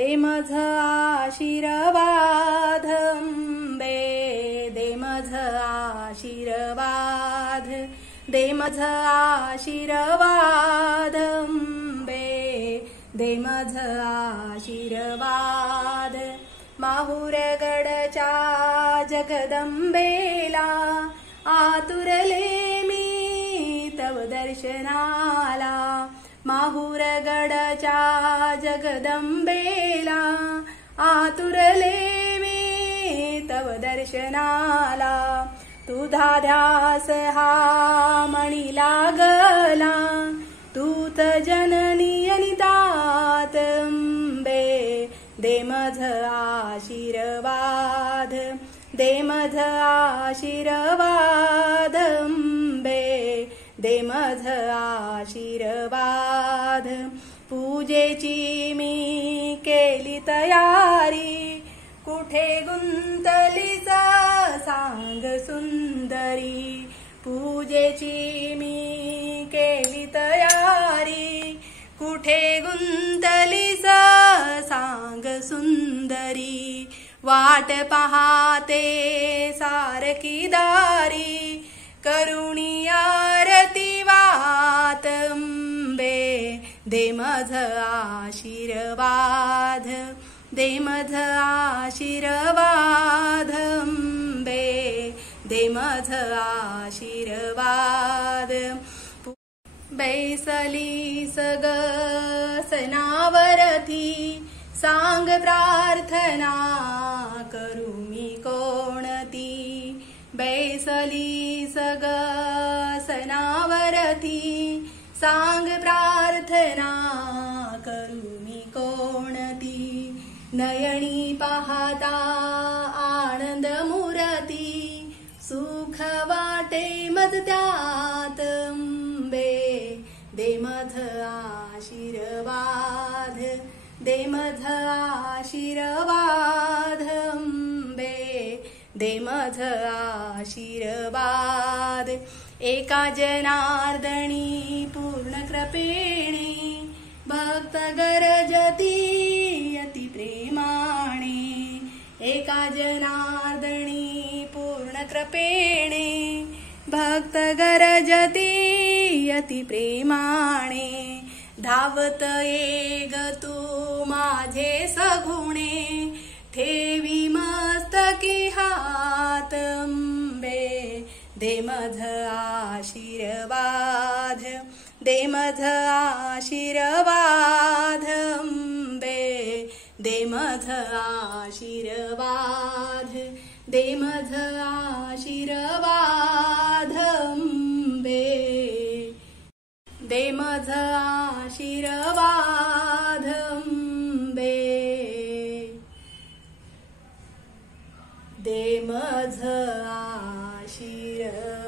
दे मज आशीर्वाद अंबे, दे मज आशीर्वाद, दे मज आशीर्वाद अंबे, दे मज आशीर्वाद. माहुरगडच्या जगदंबेला आतुरले मी तव दर्शनाला. माहुरगडच्या जगदंबेला आतुरले मी तव दर्शनाला. तुझा ध्यास हा मणी लागला, तूत जननी अनितात अंबे, दे मज आशीर्वाद, दे मज आशीर्वाद अंबे, दे मज आशीर्वाद. पूजेची मी केली तयारी, कुठे गुंतलीच सांग सुंदरी. पूजेची मी केली तयारी, कुठे गुंतलीच सांग सुंदरी. वाट पाहते सारखी दारी, करुणी आरती वात अंबे, दे मज आशीर्वाद, दे मज आशीर्वाद अंबे, दे मज आशीर्वाद. बैसली सगसनावरती, सांग प्रार्थना करू मी कोणती. बैसली सगसनावरती, सांग प्रार्थना करू मी कोणती. नयनी पाहता आनंद मूर्ती, सुख वाटे मज त्यात अंबे, दे मज आशीर्वाद, दे मज आशीर्वाद अंबे, दे मज आशीर्वाद. एका जनार्दनी पूर्ण कृपेने, भक्त गरजती अति प्रेमाने. एका जनार्दनी पूर्ण कृपेने, भक्त गरजती अति प्रेमाने. धावत ये ग तू माझे सगुणे, ठेवी मस्तकी हात अंबे, दे मज आशीर्वाद, दे मज आशीर्वाद अंबे, दे मज आशीर्वाद, दे मज आशीर्वाद अंबे, दे मज आशीर्वाद अंबे, दे मज आशीर्वाद.